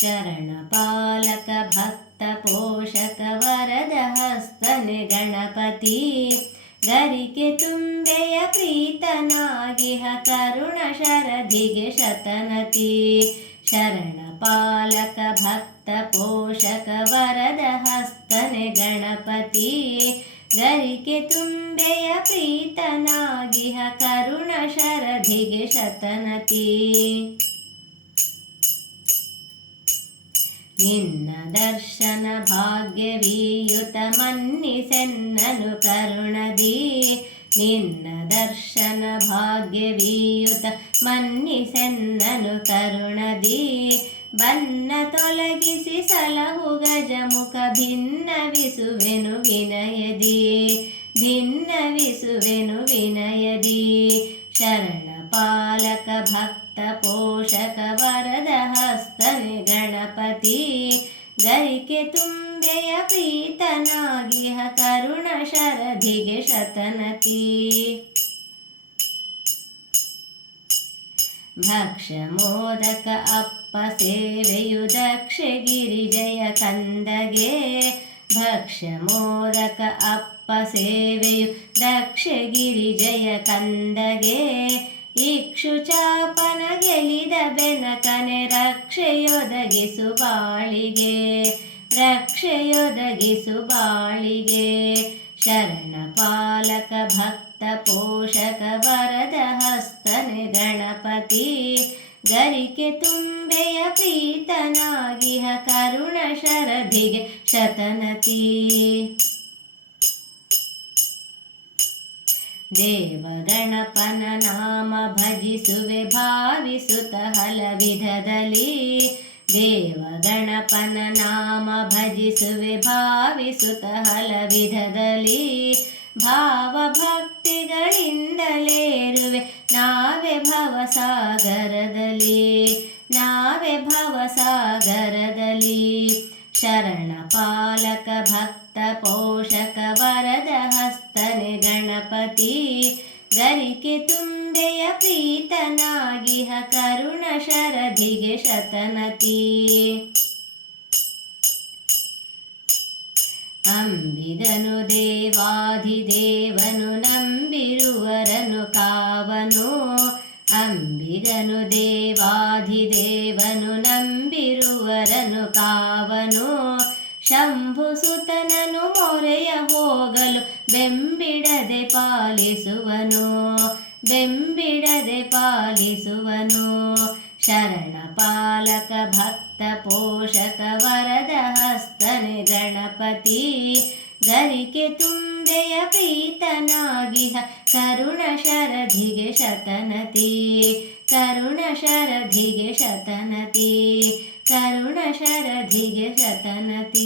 ಶರಣಪಾಲಕ ಭಕ್ತ ಪೋಷಕ ವರದ ಹಸ್ತನೆ ಗಣಪತಿ. ಗರಿಕೆ ತುಂಬೆಯ ಪ್ರೀತನಾಗಿಹ ಕರುಣ ಶರದಿಗೆ ಶತನತಿ. ಶರಣಪಾಲಕ ಭಕ್ತ ಪೋಷಕ ವರದ ಹಸ್ತನೆ ಗಣಪತಿ. ಗರಿಕೆ ತುಂಬೆಯ ಪ್ರೀತನಾಗಿಹ ಕರುಣ ನಿನ್ನ ದರ್ಶನ ಭಾಗ್ಯವೀಯುತ ಮನ್ನಿಸೆನ್ನನು ಕರುಣದಿ. ನಿನ್ನ ದರ್ಶನ ಭಾಗ್ಯವೀಯುತ ಮನ್ನಿಸೆನ್ನನು ಕರುಣದಿ. ಬನ್ನ ತೊಲಗಿಸಿ ಸಲಹು ಗಜಮುಖ ಭಿನ್ನವಿಸುವೆನು ವಿನಯದಿ. ಭಿನ್ನವಿಸುವೆನು ಶರಣ भक्तपोषक गणपति। गरिके तुम्बेय प्रीतनागिह करुणशरधिगे शरधि शतनती। भक्ष मोदक अप्प सेवयु दक्षगिरि कन्दगे। भक्ष मोदक अप्प कन्दगे। ಇಕ್ಷು ಚಾಪನ ಗೆಲಿದ ಬೆನಕನೆ ರಕ್ಷೆಯೊದಗಿಸು ಬಾಳಿಗೆ ರಕ್ಷೆಯೊದಗಿಸು ಬಾಳಿಗೆ. ಶರಣ ಪಾಲಕ ಭಕ್ತ ಪೋಷಕ ವರದ ಹಸ್ತನೆ ಗಣಪತಿ, ಗರಿಕೆ ತುಂಬೆಯ ಪ್ರೀತನಾಗಿಹ ಕರುಣ ಶರಧಿಗೆ ಶತನತಿ. ದೇವಗಣಪನ ನಾಮ ಭಜಿಸುವೆ ಭಾವಿಸುತ್ತ ಹಲವಿಧದಲ್ಲಿ. ದೇವಗಣಪನ ನಾಮ ಭಜಿಸುವೆ ಭಾವಿಸುತ್ತ ಹಲವಿಧದಲ್ಲಿ. ಭಾವ ಭಕ್ತಿಗಳಿಂದಲೇರುವೆ ನಾವೇ ಭವಸಾಗರದಲ್ಲಿ. ನಾವೆ ಭವಸಾಗರದಲ್ಲಿ. ಶರಣ ಪಾಲಕ ಭಕ್ತ, ಪೋಷಕ ಹಸ್ತನೆ ಗಣಪತಿ. ಗರಿಕೆ ತುಂಬೆಯ ಪ್ರೀತನಾಗಿಹ ಕರುಣ ಶರಧಿಗೆ ಶತನತಿ. ಅಂಬಿಗನು ದೇವಾಧಿದೇವನು ನಂಬಿರುವರನು ಕಾವನು. ದೇವಾಧಿ ದೇವಾಧಿದೇವನು ನಂಬಿರುವರನು ಕಾವನು. ಶಂಭು ಸುತನನು ಮೊರೆಯ ಹೋಗಲು ಬೆಂಬಿಡದೆ ಪಾಲಿಸುವನು ಬೆಂಬಿಡದೆ ಪಾಲಿಸುವನು. ಶರಣ ಪಾಲಕ ಭಕ್ತ ಪೋಷಕ ವರದ ಹಸ್ತನೆ ಗಣಪತಿ, ಗರಿಕೆ ತುಂಬೆಯ ಪ್ರೀತನಾಗಿಹ ಕರುಣ ಶರಧಿಗೆ ಶತನತಿ, ಕರುಣ ಶರಧಿಗೆ ಶತನತಿ. ಕರುಣ ಶರಧಿಗೆ ಶತನತಿ